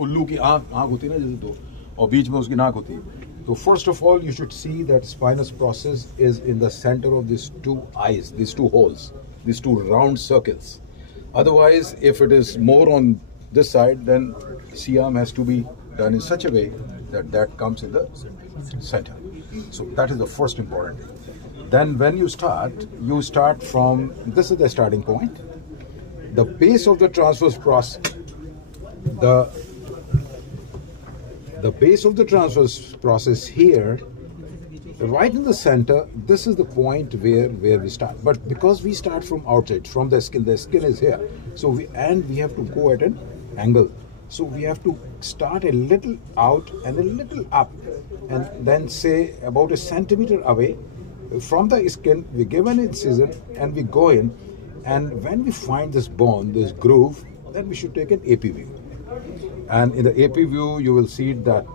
उल्लू की आँख होती है ना जैसे, तो और बीच में उसकी नाक होती है. So first of all, you should see that spinous process is in the center of these two eyes, these two holes, these two round circles. Otherwise, if it is more on this side, then C-arm has to be done in such a way that that comes in the center. So that is the first important thing. Then when you start from, this is the starting point. The base of the transverse process, the base of the transverse process here, right in the center, this is the point where we start. But because we start from outside, from the skin is here. So we have to go at an angle. So we have to start a little out and a little up, and then say about a centimeter away from the skin, we give an incision and we go in. And when we find this bone, this groove, then we should take an AP view. And in the AP view, you will see that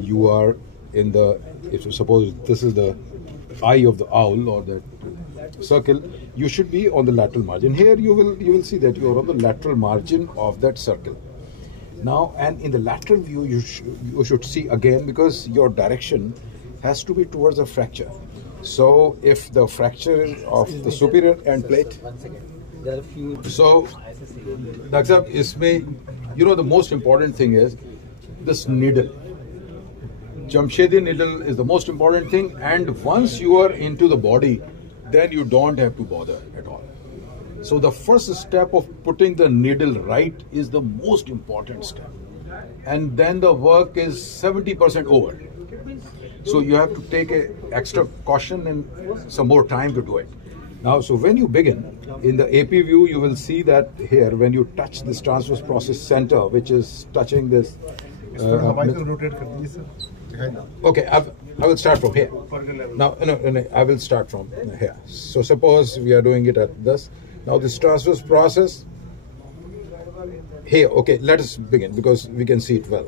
you are in the, if you suppose this is the eye of the owl or the circle, you should be on the lateral margin. Here you will see that you are on the lateral margin of that circle. Now, and in the lateral view, you should see again, because your direction has to be towards the fracture. So if the fracture of the superior end plate, so Dr. Sahab, isme, you know, the most important thing is this needle. Jamshedi needle is the most important thing, and once you are into the body, then you don't have to bother at all. So the first step of putting the needle right is the most important step, and then the work is 70% over. So you have to take a extra caution and some more time to do it. Now, so when you begin, in the AP view, you will see that here, when you touch this transverse process center, which is touching this. Okay, I will start from here. Now, no, I will start from here. So suppose we are doing it at this. Now this transverse process, here, okay, let us begin because we can see it well.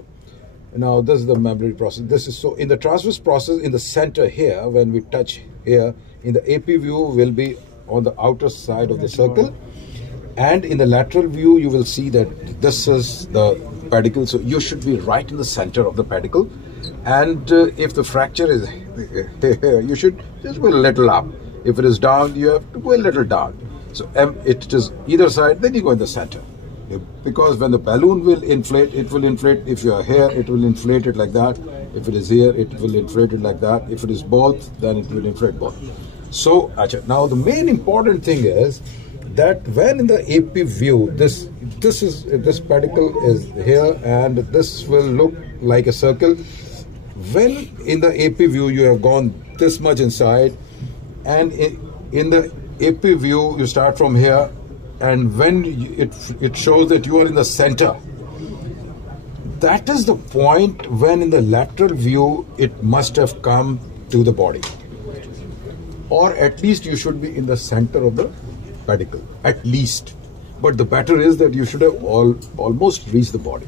Now this is the memory process. This is so in the transverse process in the center here, when we touch here, in the AP view will be on the outer side of the circle, and in the lateral view you will see that this is the pedicle. So you should be right in the center of the pedicle, and if the fracture is here, you should just go a little up. If it is down, you have to go a little down. So it is either side, then you go in the center. Because when the balloon will inflate, it will inflate. If you are here, it will inflate it like that. If it is here, it will inflate it like that. If it is both, then it will inflate both. So, now the main important thing is that when in the AP view, this pedicle is here, and this will look like a circle. When in the AP view you have gone this much inside, and in the AP view you start from here, and when it shows that you are in the center, that is the point when in the lateral view it must have come to the body, or at least you should be in the center of the pedicle, at least. But the better is that you should have almost reached the body.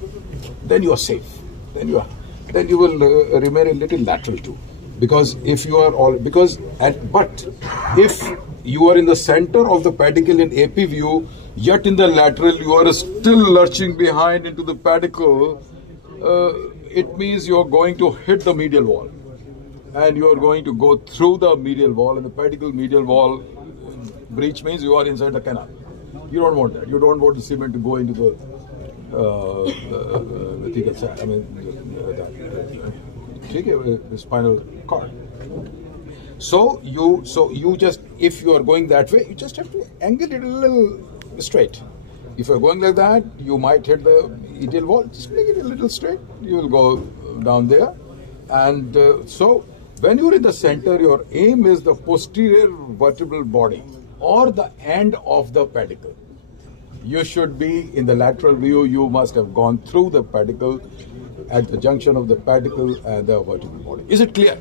Then you are safe. Then you will remain a little lateral too, because if you are but if you are in the center of the pedicle in AP view, yet in the lateral you are still lurching behind into the pedicle, it means you are going to hit the medial wall, and you are going to go through the medial wall, and the pedicle medial wall breach means you are inside the canal. You don't want that. You don't want the cement to go into the the spinal cord. So you just, if you are going that way, you just have to angle it a little straight. If you are going like that, you might hit the medial wall. Just make it a little straight. You will go down there. And so when you are in the center, your aim is the posterior vertebral body or the end of the pedicle. You should be in the lateral view. You must have gone through the pedicle at the junction of the pedicle and the vertebral body. Is it clear?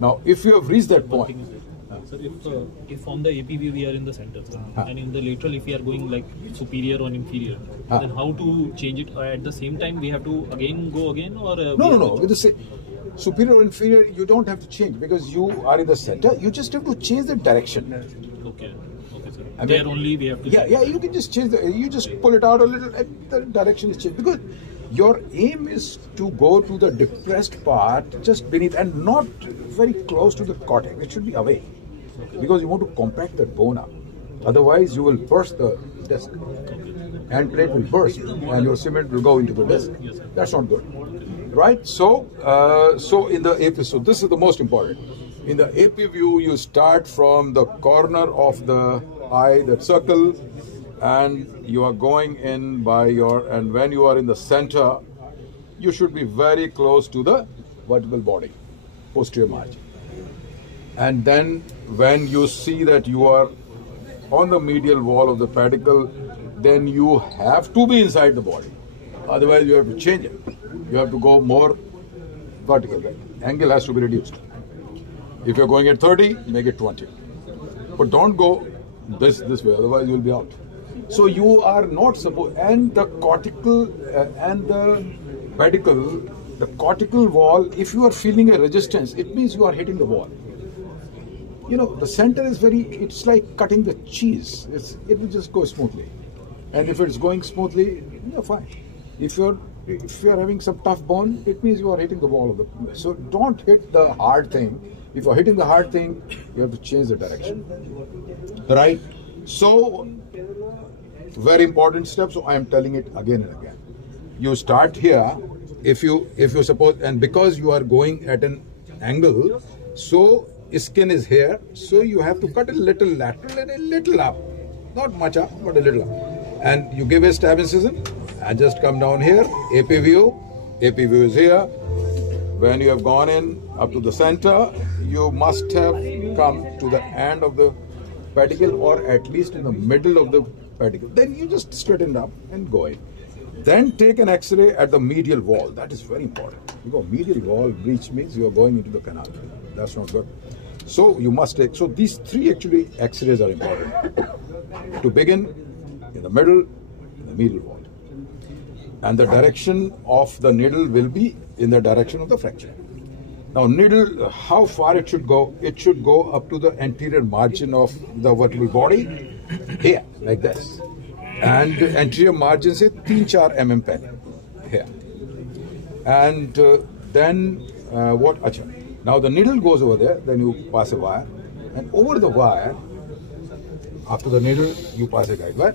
Now, if you have reached that point, so if on the AP view we are in the center, and in the lateral if we are going like superior or inferior, then how to change it? At the same time we have to go again, or no. With the superior or inferior, you don't have to change because you are in the center. You just have to change the direction. Okay, sir. sir. I mean, There only we have to. Yeah, you can just change you just pull it out a little, and the direction is changed. Because your aim is to go to the depressed part just beneath and not very close to the cortex. It should be away. Because you want to compact that bone up. Otherwise, you will burst the disc. And plate will burst, and your cement will go into the disc. That's not good. Right? So in the AP, so this is the most important. In the AP view, you start from the corner of the eye, that circle, and you are going in by your, and when you are in the center, you should be very close to the vertebral body, posterior margin. And then when you see that you are on the medial wall of the pedicle, then you have to be inside the body. Otherwise, you have to change it. You have to go more vertical. The angle has to be reduced. If you're going at 30, make it 20. But don't go this way, otherwise you will be out. So you are not supposed, and the cortical and the pedicle, the cortical wall, if you are feeling a resistance, it means you are hitting the wall. You know, the center is it's like cutting the cheese. It will just go smoothly. And if it's going smoothly, you're fine. If you're having some tough bone, it means you are hitting the wall of the. So don't hit the hard thing. If you're hitting the hard thing, you have to change the direction. Right? So, very important step. So I am telling it again and again. You start here. If you suppose, and because you are going at an angle, so skin is here. So you have to cut a little lateral and a little up. Not much up, but a little up. And you give a stab incision and just come down here. AP view. AP view is here. When you have gone in up to the center, you must have come to the end of the pedicle, or at least in the middle of the pedicle. Then you just straighten up and go in. Then take an X-ray at the medial wall. That is very important. Because medial wall breach means you are going into the canal. That's not good. So you must take. So these three actually X-rays are important. To begin, in the middle, in the medial wall. And the direction of the needle will be in the direction of the fracture. Now needle, how far it should go? It should go up to the anterior margin of the vertebral body, here, like this. And anterior margin say 3-4 mm pen, here. And then what? Achha. Now the needle goes over there, then you pass a wire. And over the wire, after the needle, you pass a guide wire.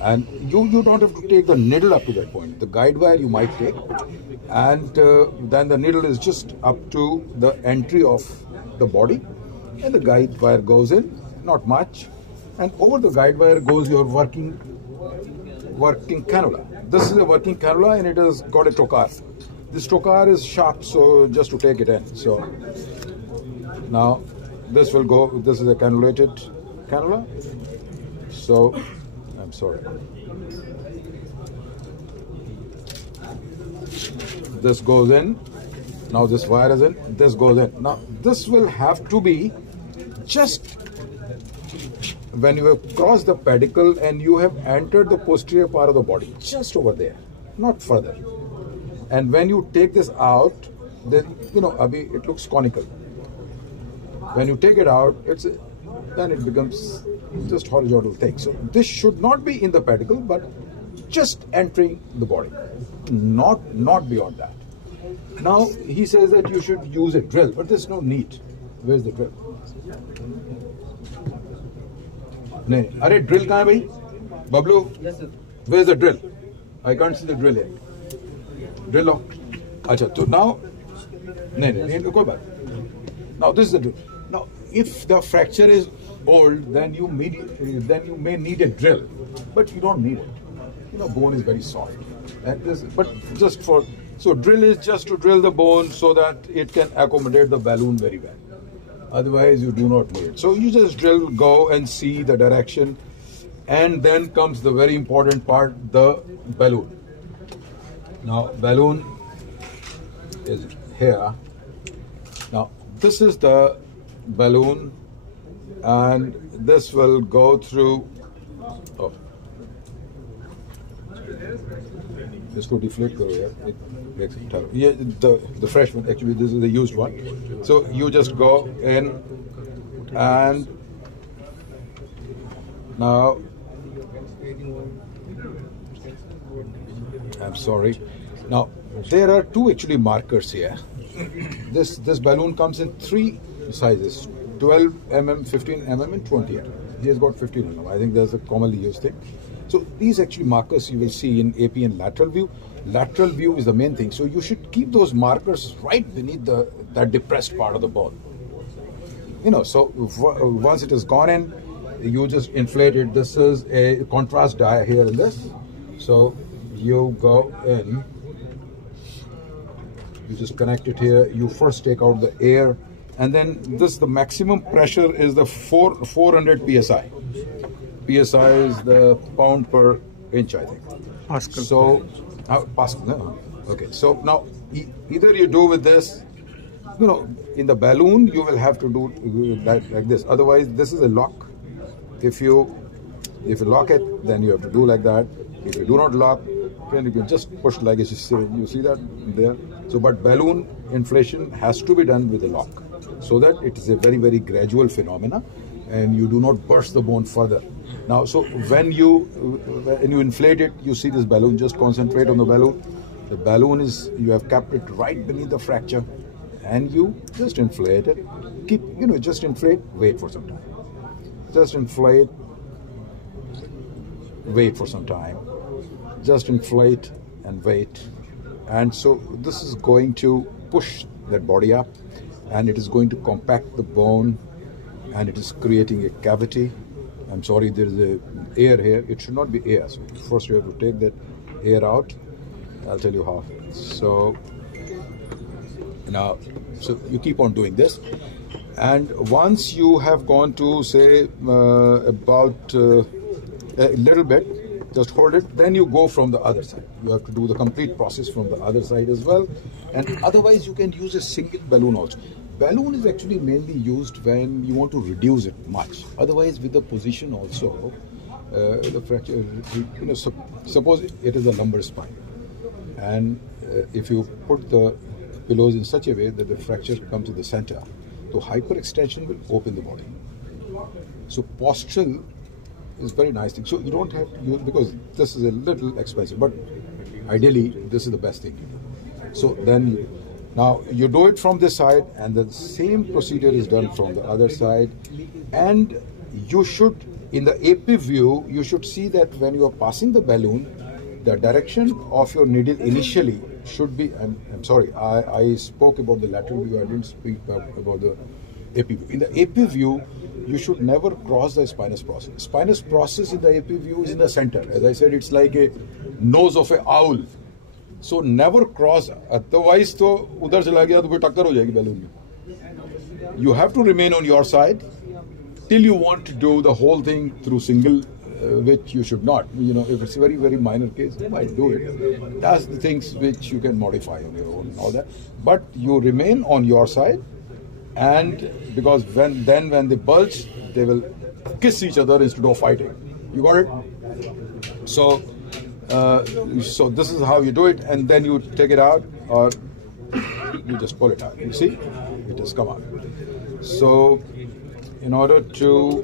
And you don't have to take the needle up to that point. The guide wire you might take. And then the needle is just up to the entry of the body. And the guide wire goes in, not much. And over the guide wire goes your working cannula. This is a working cannula and it has got a trocar. This trocar is sharp, so just to take it in. So now this will go, this is a cannulated cannula. So, I'm sorry. This goes in. Now this wire is in. This goes in. Now this will have to be just when you have crossed the pedicle and you have entered the posterior part of the body, just over there, not further. And when you take this out, then it looks conical. When you take it out, then it becomes just horizontal thing. So this should not be in the pedicle, but just entering the body, not beyond that. Now he says that you should use a drill, but there's no need. Where's the drill? No. Arey, drill kahan hai bhai? Bablu? Yes, sir. Where's the drill? I can't see the drill here. Drill lock. Acha, so now, now this is the drill. Now, if the fracture is old, then you may need a drill, but you don't need it. Bone is very soft. And so drill is just to drill the bone so that it can accommodate the balloon very well. Otherwise, you do not need it. So you just drill, go and see the direction, and then comes the very important part, the balloon. Now, balloon is here. Now, this is the balloon, and this will go through. Oh, this could deflate karo yaar. It makes it tough. Yeah, the fresh one, actually this is the used one. So you just go in and Now, I'm sorry. Now, there are two actually markers here. This balloon comes in three sizes: 12 mm, 15 mm, and 20 mm. He has got 15 mm. I think that's a commonly used thing. So these actually markers you will see in AP and lateral view. Lateral view is the main thing. So you should keep those markers right beneath that depressed part of the bone. You know, so once it is gone in, you just inflate it. This is a contrast die here in this. So you go in, you just connect it here. You first take out the air, and then the maximum pressure is the 400 psi. PSI is the pound per inch, I think. Pascal. So, Pascal, no? Okay. So now, either you do with this, you know, in the balloon, you will have to do like this. Otherwise, this is a lock. If you lock it, then you have to do like that. If you do not lock, then you can just push like this. You see that there? So, but balloon inflation has to be done with a lock, so that it is a very, very gradual phenomena, and you do not burst the bone further. Now, so when you inflate it, you see this balloon. Just concentrate on the balloon. The balloon is, you have kept it right beneath the fracture, and you just inflate it. Keep, you know, just inflate. Wait for some time. Just inflate. Wait for some time. Just inflate and wait. And so this is going to push that body up, and it is going to compact the bone, and it is creating a cavity. I'm sorry, there is a air here. It should not be air. So first you have to take that air out. I'll tell you how. So now, so you keep on doing this, and once you have gone to say about a little bit, just hold it. Then you go from the other side. You have to do the complete process from the other side as well. And otherwise, you can use a single balloon also. Balloon is actually mainly used when you want to reduce it much. Otherwise, with the position also, the fracture, you know, suppose it is a lumbar spine, and if you put the pillows in such a way that the fracture comes to the center, so hyperextension will open the body. So postural is very nice thing. So you don't have to use, because this is a little expensive, but ideally this is the best thing to do. So then, now you do it from this side, and the same procedure is done from the other side. And you should, in the AP view, you should see that when you are passing the balloon, the direction of your needle initially should be, I'm sorry, I spoke about the lateral view, I didn't speak about the AP view. In the AP view, you should never cross the spinous process. Spinous process in the AP view is in the center. As I said, it's like a nose of an owl. So never cross, otherwise to udhar chala gaya to phir takkar ho jayegi balloon mein. You have to remain on your side till you want to do the whole thing through single, which you should not. You know, if it's a very, very minor case, you might do it. That's the things which you can modify on your own and all that. But you remain on your side, and because when they bulge, they will kiss each other instead of fighting. You got it? So this is how you do it, and then you take it out, or you just pull it out. You see, it has come out. So in order to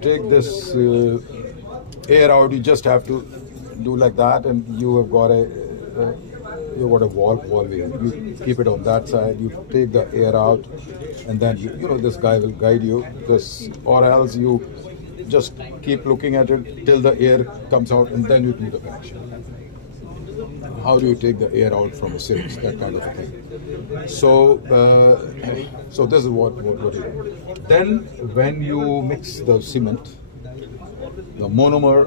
take this air out, you just have to do like that, and you have got a valve here. You keep it on that side, you take the air out, and then you know this guy will guide you this, or else you just keep looking at it till the air comes out, and then you do the connection. How do you take the air out from a syringe? That kind of a thing. So so this is what you do. Then when you mix the cement, the monomer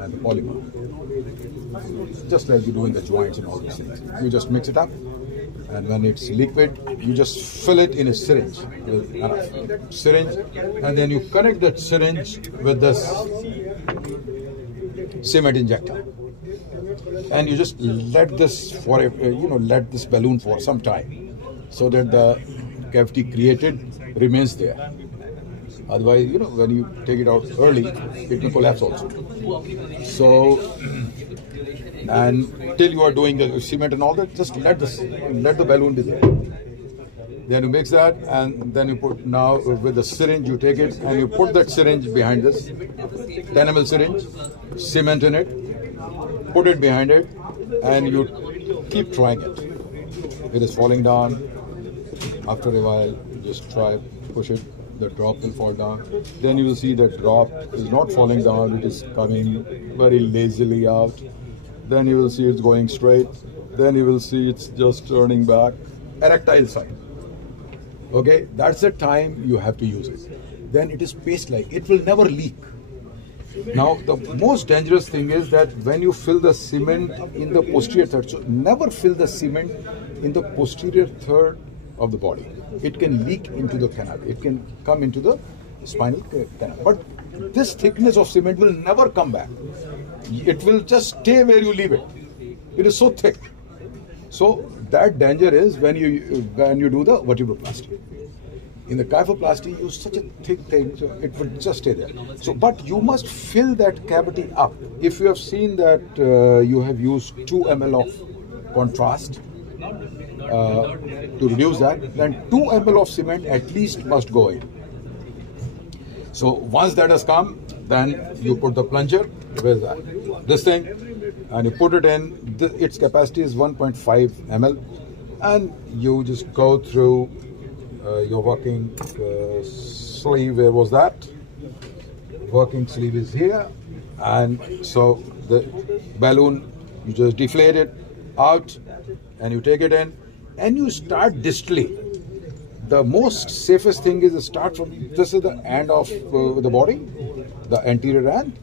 and the polymer, just like you do in the joints and all these things, you just mix it up, and when it's liquid, you just fill it in a syringe, and then you connect that syringe with this cement injector, and you just let this let this balloon for some time, so that the cavity created remains there. Otherwise, you know, when you take it out early, it will collapse also. So, and till you are doing the cement and all that, just let the balloon be there. Then you mix that, and then you put, now with the syringe you take it and you put that syringe behind this 10 ml syringe, cement in it, put it behind it, and you keep trying it. It is falling down. After a while, just try, push it, the drop will fall down. Then you will see that drop is not falling down, it is coming very lazily out. Then you will see it's going straight. Then you will see it's just turning back. Erectile sign. Okay, that's the time you have to use it. Then it is paste-like. It will never leak. Now, the most dangerous thing is that when you fill the cement in the posterior third, so never fill the cement in the posterior third of the body. It can leak into the canal. It can come into the spinal canal. But this thickness of cement will never come back. It will just stay where you leave it. It is so thick. So that danger is when you do the vertebroplasty. In the kyphoplasty, you use such a thick thing, so it will just stay there. So, but you must fill that cavity up. If you have seen that you have used 2 ml of contrast to reduce that, then 2 ml of cement at least must go in. So once that has come, then you put the plunger, where's that? This thing, and you put it in. Its capacity is 1.5 ml, and you just go through your working sleeve. Where was that? Working sleeve is here, and so the balloon, you just deflate it out, and you take it in, and you start distally. The most safest thing is to start from, this is the end of the body, the anterior end,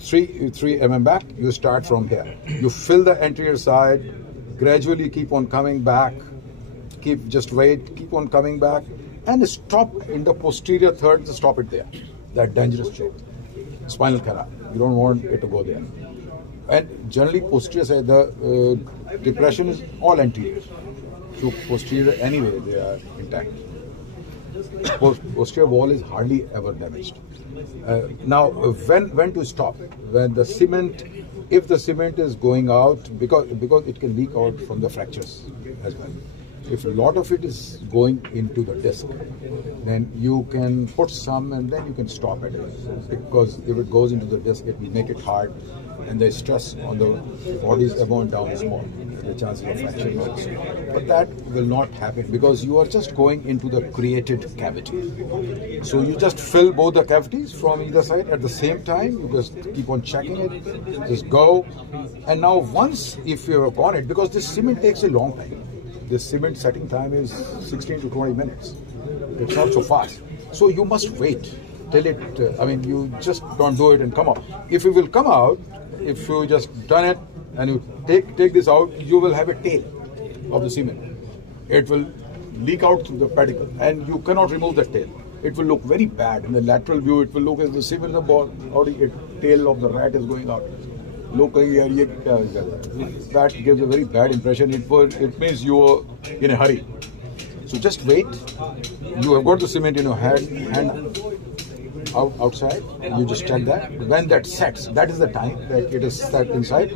3 mm back. You start from here. You fill the anterior side, gradually keep on coming back, just wait, keep on coming back, and stop in the posterior third. Stop it there. That dangerous choke, spinal canal. You don't want it to go there. And generally posterior side, the depression is all anterior. So posterior anyway, they are intact. Posterior wall is hardly ever damaged. Now, when to stop? When the cement, if the cement is going out, because it can leak out from the fractures as well. If a lot of it is going into the disc, then you can put some and then you can stop it. Because if it goes into the disc, it will make it hard, and the stress on the body's above and down is more. The chances of fracture also. But that will not happen because you are just going into the created cavity. So you just fill both the cavities from either side at the same time. You just keep on checking it, just go. And now once, if you're upon it, because this cement takes a long time. This cement setting time is 16 to 20 minutes. It's not so fast. So you must wait till it, you just don't do it and come out. If it will come out, if you just done it and you take this out, you will have a tail of the cement. It will leak out through the pedicle and you cannot remove the tail. It will look very bad. In the lateral view, it will look as the cement tail of the rat is going out. Look here, that gives a very bad impression. It means you are in a hurry. So just wait. You have got the cement in your hand outside. You just check that. When that sets, that is the time that it is set inside.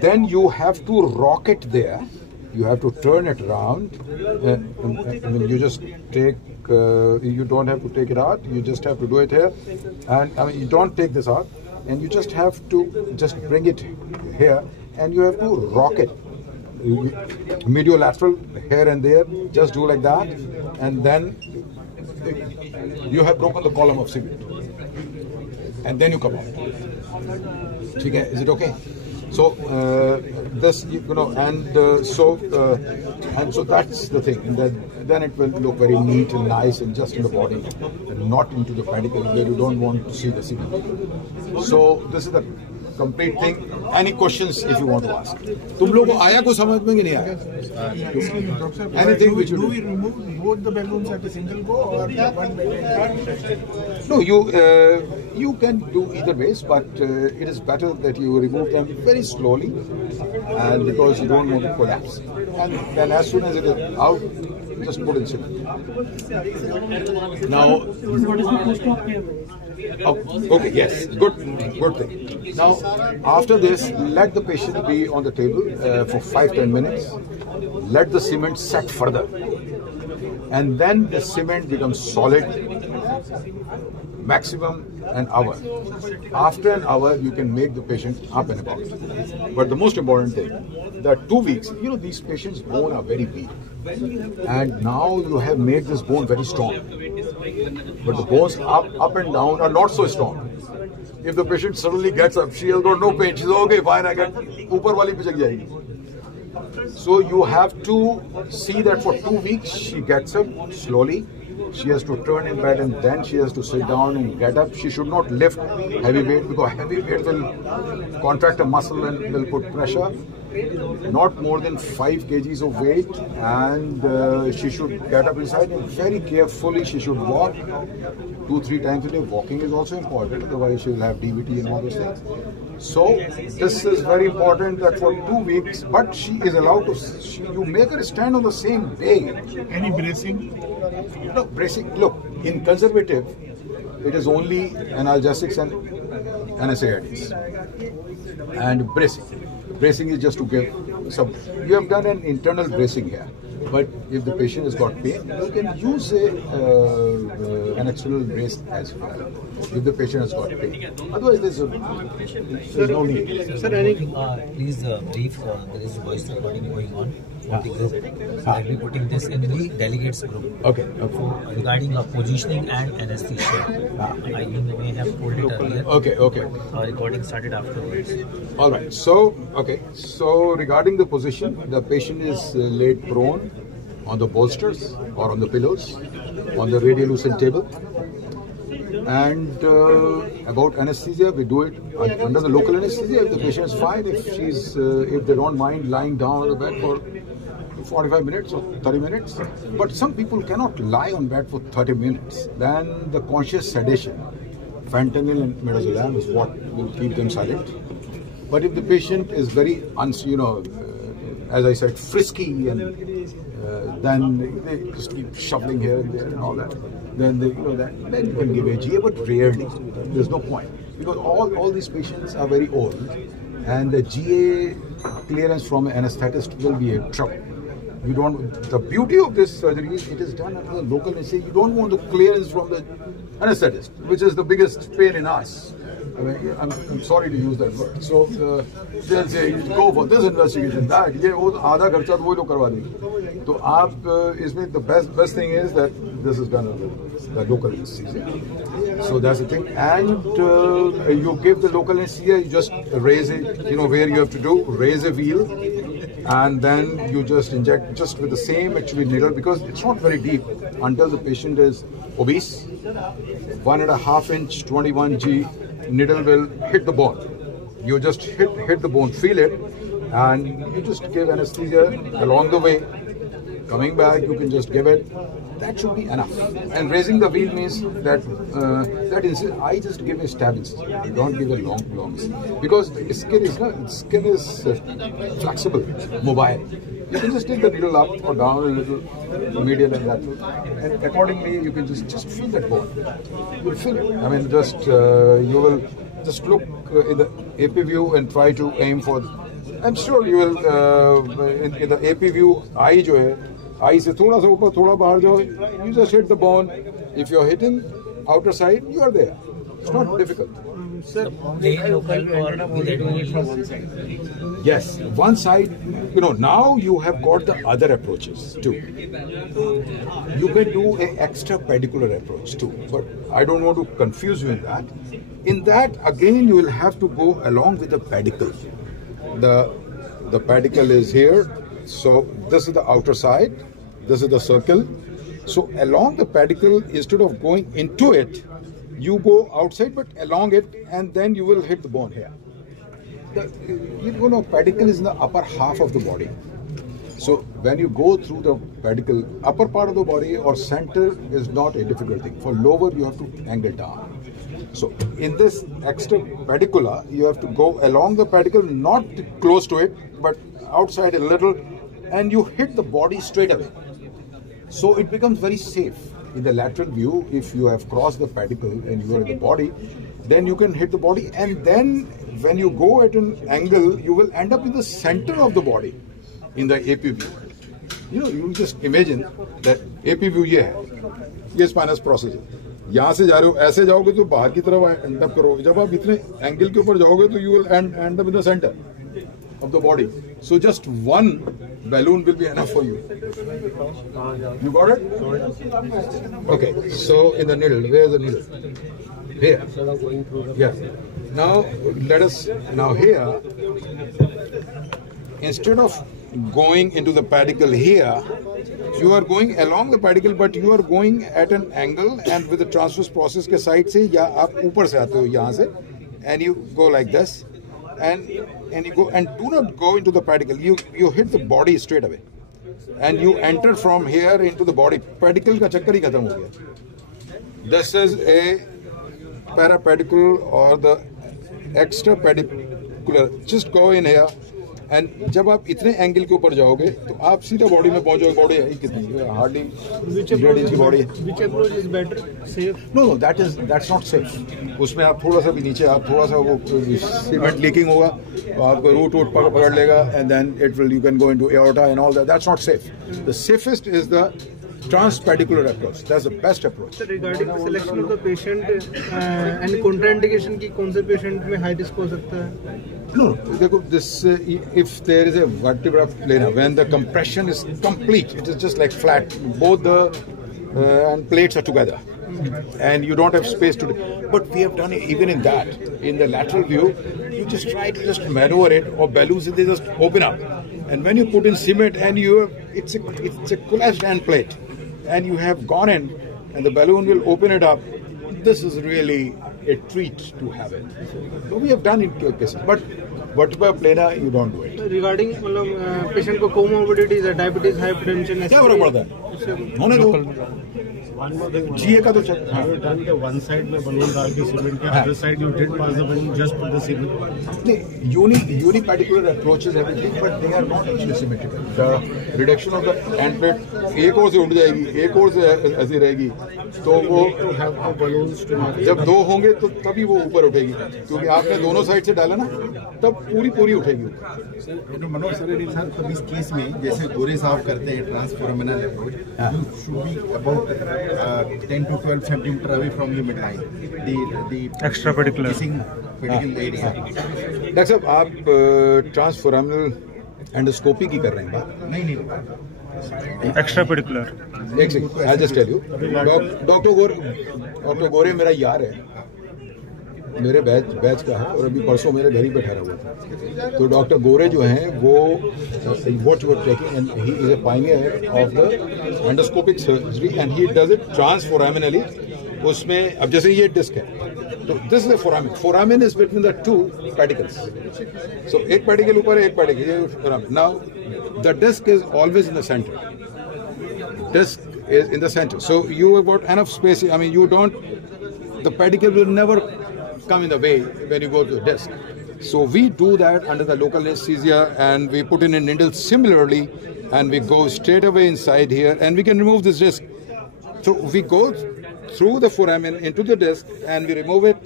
Then you have to rock it there. You have to turn it around. You just take. You don't have to take it out. You just have to do it here. And you don't take this out. And you just have to just bring it here, and you have to rock it. Mediolateral here and there. Just do like that, and then you have broken the column of cement. And then you come out. Is it okay? So this, and so that's the thing. And then it will look very neat and nice and just in the body, and not into the pedicle where you don't want to see the cement. So this is the complete thing. Any questions if you want to ask? तुम लोगों को आया को समझ में नहीं आया? Anything which you do. Do we remove both the balloons at a single go or one balloon? No, you can do either ways, but it is better that you remove them very slowly, and because you don't want to collapse. And then as soon as it is out, just put in cement. Now, what is the post-op care? Okay, yes, good thing. Now, after this, let the patient be on the table for 5-10 minutes. Let the cement set further. and then the cement becomes solid. Maximum an hour. After an hour, you can make the patient up and about. But the most important thing, the 2 weeks, you know, these patients' bone are very weak. And now you have made this bone very strong. But the bones up and down are not so strong. If the patient suddenly gets up, she has got no pain. She's okay, fine, I get upar wali pichak jayegi. So you have to see that for 2 weeks she gets up slowly. She has to turn in bed and then she has to sit down and get up. She should not lift heavy weight because heavy weight will contract a muscle and will put pressure. Not more than 5 kgs of weight, and she should get up inside and very carefully she should walk 2-3 times a day. Walking is also important, otherwise she will have DVT and all those things. So this is very important that for 2 weeks, but she is allowed to, you make her stand on the same day. Any bracing? No, bracing, look, in conservative, it is only analgesics and NSAIDs and bracing. Bracing is just to give some, you have done an internal bracing here, but if the patient has got pain, you can use an external brace as well, if the patient has got pain. Otherwise, there's no need. Sir, please brief, there is voice recording going on for the group. I'll be putting this in the delegates group. Okay. Regarding positioning and anesthesia. You may have told it earlier. Okay. Recording started afterwards. All right. So regarding the position, the patient is laid prone on the bolsters or on the pillows, on the radiolucent table. And about anesthesia, we do it under the local anesthesia if the patient is fine, if they don't mind lying down on the bed for 45 minutes or 30 minutes. But some people cannot lie on bed for 30 minutes. Then the conscious sedation, fentanyl and midazolam is what will keep them silent. But if the patient is very, as I said, frisky, and then they just keep shuffling here and there and all that, then then you can give AGA, but rarely. There's no point because all these patients are very old, and the GA clearance from an anesthetist will be in trouble. You don't. The beauty of this surgery is it is done under the local anesthesia. You don't want the clearance from the anesthetist, which is the biggest pain in us. I mean, I'm sorry to use that word. So they'll say, go for this investigation, that. ये वो आधा खर्चा तो वो लोग करवा देंगे. तो आप इसमें the best thing is that this is done under the local anesthesia. So that's the thing. And you give the local anesthesia, you just raise it. Where you have to do, raise a wheel, and then you just inject just with the same actually needle because it's not very deep until the patient is obese. 1.5 inch 21G needle will hit the bone. You just hit the bone, feel it, and you just give anesthesia along the way. Coming back, you can just give it. That should be enough. And raising the wheel means that I just give a stab incision. I don't give a long incision. Because skin is flexible, mobile. You can just take the needle up or down a little, medial and lateral, and accordingly you can just feel that bone. You will feel it. I mean, you will just look in the AP view and try to aim for. I'm sure you will in the AP view. Eye se thoda sa upar, thoda bahar jao. You just hit the bone. If you're hitting outer side, you are there. It's not difficult. Sir, yes, one side, now you have got the other approaches too. You can do an extra pedicular approach too, but I don't want to confuse you in that. In that, again, you will have to go along with the pedicle. The pedicle is here, so this is the outer side, this is the circle. So along the pedicle, instead of going into it, you go outside but along it, and then you will hit the bone here. Pedicle is in the upper half of the body. So when you go through the pedicle, upper part of the body or center is not a difficult thing. For lower, you have to angle down. So in this extra pedicula, you have to go along the pedicle, not close to it, but outside a little, and you hit the body straight away. So it becomes very safe. In the lateral view, if you have crossed the pedicle and you are in the body, then you can hit the body, and then when you go at an angle, you will end up in the center of the body in the AP view. you just imagine that AP view ये है, ये spinous process है. यहाँ से जा रहे हो, ऐसे जाओगे तो बाहर की तरफ end up करोगे. जब आप इतने एंगल के ऊपर जाओगे तो you will end up in the center of the body. So just one balloon will be enough for you. You got it? Okay. So in the needle, where is the needle? Here. Yeah. Now let us. Now here, instead of going into the pedicle here, you are going along the pedicle, but you are going at an angle and with the transverse process के side से या आप ऊपर से आते हो यहाँ से, and you go like this, and you go and do not go into the pedicle. You hit the body straight away, and you enter from here into the body. Pedicle का चक्कर ही खत्म हो गया. This is a parapedicle or the extra pedicular. Just go in here. And जब आप इतने angle के ऊपर जाओगे तो आप सीधा बॉडी में पहुंचोगे. बॉडी है कितनी, हार्डली 1.5 इंच की बॉडी है. Which approach is better? Safe? No, that's not safe. उसमें आप थोड़ा सा भी नीचे, आप थोड़ा सा वो सीमेंट लीकिंग होगा, आपको रूट पकड़ लेगा, and then you can go into aorta and all that. That's not safe. The safest is the transpedicular approach. That's the best approach. So regarding the selection of the patient and contraindication की कौन से patient में high risk हो सकता है? No, this if there is a vertebra plana, when the compression is complete, it is just like flat. Both the and plates are together, and you don't have space to do. But we have done it even in that. In the lateral view, you just try to just maneuver it, or balloons they just open up. And when you put in cement, and it's a collapsed end plate, and you have gone in, and the balloon will open it up. This is really a treat to have it. So we have done it in cases, but vertebra plana you don't do it. Regarding patient को comorbidities है, diabetes, hypertension, क्या फर्क पड़ता है? होने दो. GA का तो चल. One side में balloon डाल के cement के, other side you did pass the balloon, just put the cement. नहीं, unipedicular approaches everything, but they are not actually symmetrical. The reduction of the end plate एक ओर से उठ जाएगी, एक ओर से ऐसी रहेगी, तो वो जब दो होंगे तो तभी वो ऊपर उठेगी, क्योंकि आपने दोनों साइड से डाला ना, तब पूरी उठेगी. मनोज सर, इस केस में जैसे गोरे साफ करते हैं ट्रांसफॉर्मिनल approach, you should be about 10 to 12 centimeter away from the midline. The extrapedicular area. Doctor साहब, आप ट्रांसफॉर्मिनल एंडोस्कोपी की कर रहे हैं बात? नहीं. Extrapedicular. एक second, I'll just tell you. Doctor गोरे मेरा यार है, मेरे बैच का है, और अभी परसों मेरे घर ही पे ठहरा हुआ था. तो डॉक्टर गोरे जो हैं वो what you are taking, and he is a pioneer of the endoscopic surgery, and he does it transforaminally. उसमें अब जैसे ये डिस्क है, तो this is a foramen. Foramen is between the two pedicles. So एक pedicle ऊपर है, एक pedicle ये foramen. Now the disc is always in the center. Disc is in the center. So you have got enough space. I mean, you don't. The pedicle will never come in the way when you go to the disc. So we do that under the local anesthesia, and we put in a needle similarly, and we go straight away inside here, and we can remove this disc. So we go through the foramen into the disc, and we remove it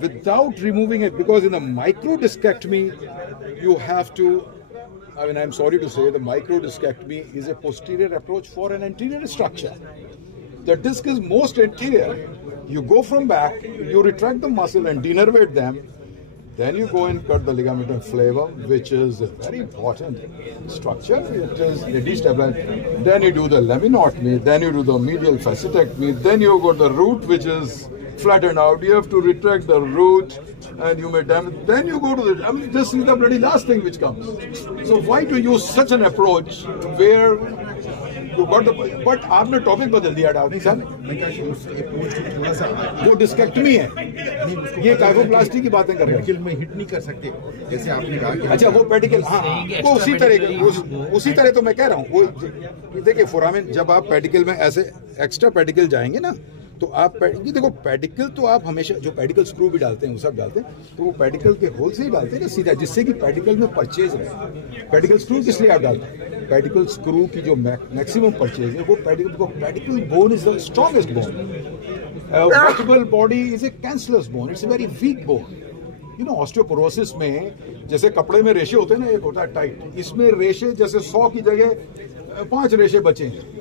without removing it, because in the microdiscectomy you have to, I mean, I'm sorry to say, the microdiscectomy is a posterior approach for an anterior structure. The disc is most anterior. You go from back, you retract the muscle and denervate them. Then you go and cut the ligamentum flavum, which is a very important structure. It is destabilized. Then you do the laminotomy. Then you do the medial facetectomy. Then you got the root, which is flattened out. You have to retract the root, and you may damage. Then you go to the. I mean, this is the bloody last thing which comes. So why to use such an approach where you got the? But आपने topic बदल दिया downy साहब. वो डिस्केक्टमी है, ये kyphoplasty की बातें कर रहे हैं. पेडिकल में हिट नहीं कर सकते, जैसे आपने कहा कि अच्छा वो पेडिकल, हाँ, वो उसी तरह तो मैं कह रहा हूँ. वो देखिए फोरामेन, जब आप पेडिकल में ऐसे एक्स्ट्रा पेडिकल जाएंगे ना, तो आप ये देखो, पेडिकल तो आप हमेशा जो पेडिकल स्क्रू भी डालते हैं वो सब डालते हैं, तो वो पेडिकल के होल से ही डालते हैं ना सीधा, जिससे कि पेडिकल में परचेज रहे. पेडिकल स्क्रू किस लिए आप डालते हैं? पेडिकल स्क्रू की जो मैक्सिमम परचेज है वो pedicle bone is the strongest bone. Vertebral body is a cancerous bone, it's a very weak bone. You know, osteoporosis में जैसे कपड़े में रेशे होते हैं ना, एक होता है टाइट, इसमें रेशे जैसे 100 की जगह 5 रेशे बचे हैं।